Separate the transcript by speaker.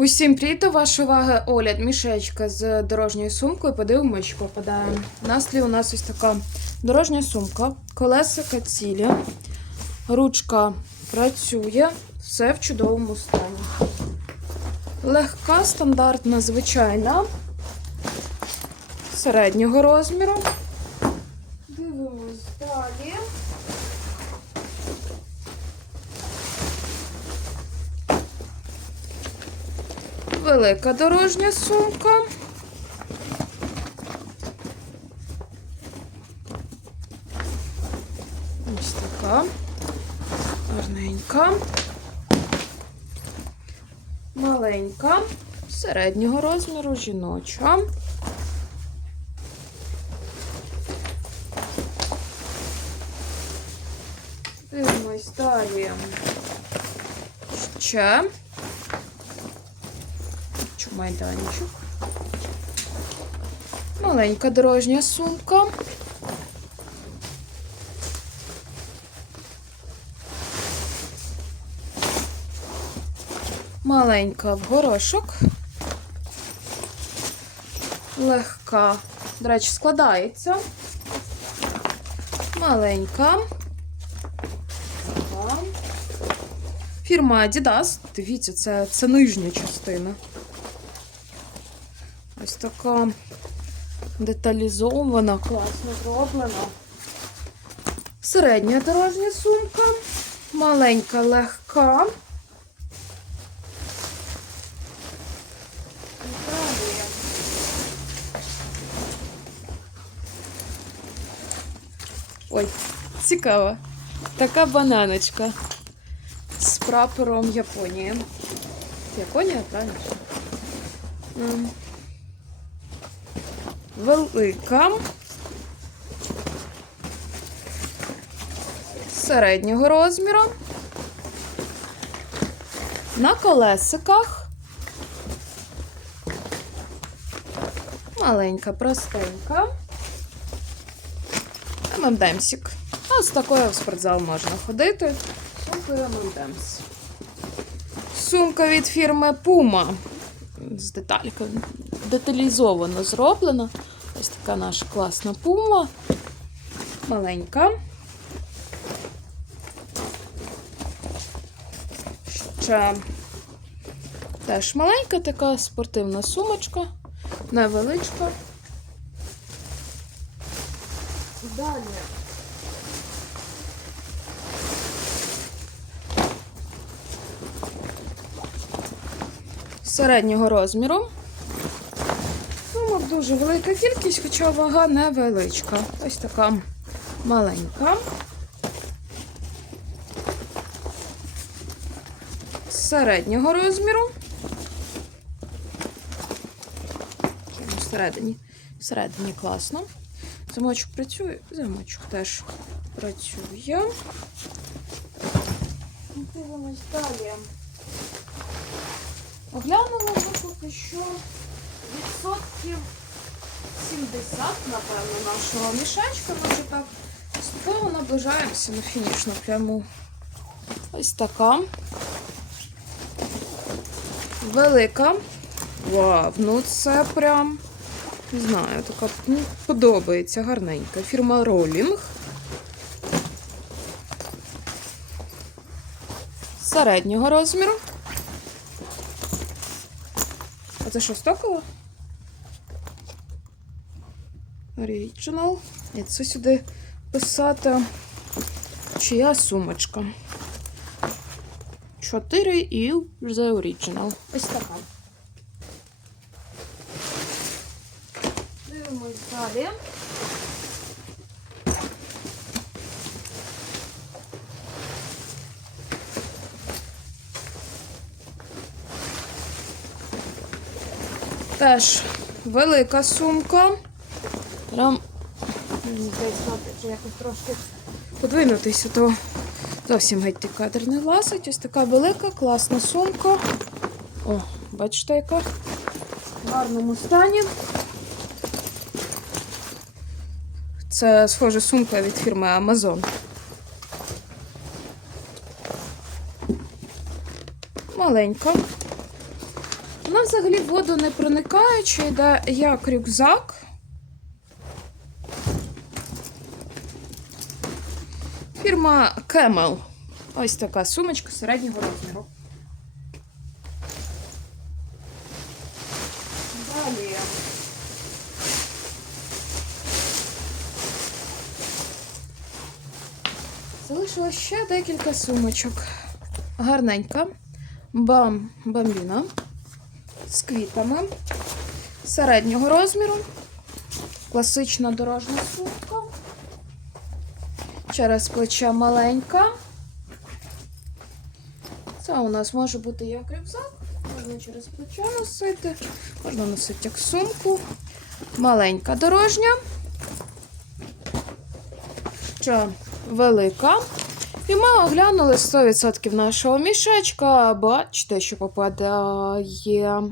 Speaker 1: Усім привіт, до вашої уваги огляд мішечка з дорожньою сумкою. Подивимось, що попадає. На стлі у нас ось така дорожня сумка, колесика цілі, ручка працює, все в чудовому стані. Легка, стандартна, звичайна, середнього розміру. Дивимось далі. Велика дорожня сумка. Ось така. Гарненька. Маленька. Середнього розміру жіноча. Дивимось далі. Ще. Чи майданчик. Маленька дорожня сумка. Маленька в горошок. Легка. До речі, складається. Маленька. Фірма Adidas. Дивіться, це, це нижня частина. Ось така деталізована, класно зроблена. Середня дорожня сумка. Маленька, легка. Ой, цікаво. Така бананочка з прапором Японії. Японія, правильно? Велика. Середнього розміру. На колесиках. Маленька, простенька. ММДемсік. А з такою в спортзал можна ходити. Сумкою ММДемс. Сумка від фірми Puma. З деталькою. Деталізовано зроблена. Ось така наша класна пума. Маленька. Ще теж маленька така спортивна сумочка. Невеличка. Далі. Середнього розміру. Сумок дуже велика кількість, хоча вага невеличка. Ось така маленька. Середнього розміру. Всередині. Всередині класно. Замочок працює, замочок теж працює. Дивимось далі. Оглянула поки що відсотків 70, напевно, нашого мішечка. Ми вже так поступово наближаємося на фінішну пряму. Ось така. Велика. Вау, ну це прям, не знаю, така ну, подобається гарненька. Фірма Rolling. Середнього розміру. А це що, стокова? Original. І це сюди писати чия сумочка. 4 і The Original. Ось така. Дивимось далі. Теж велика сумка. Прям, мені здається, якось трошки подвинутися, то зовсім геть кадр не влазить. Ось така велика, класна сумка. О, бачите, яка в гарному стані. Це схожа сумка від фірми Amazon. Маленька. Вона взагалі воду не проникаючи, йде як рюкзак. Фірма Camel. Ось така сумочка середнього розміру. Далі. Залишилось ще декілька сумочок. Гарненька. Бам бамбіна з квітами середнього розміру. Класична дорожня сумка. Через плече маленька. Це у нас може бути як рюкзак, можна через плече носити, можна носити як сумку. Маленька дорожня. Ще велика. І ми оглянули 100% нашого мішечка. Бачите, що попадає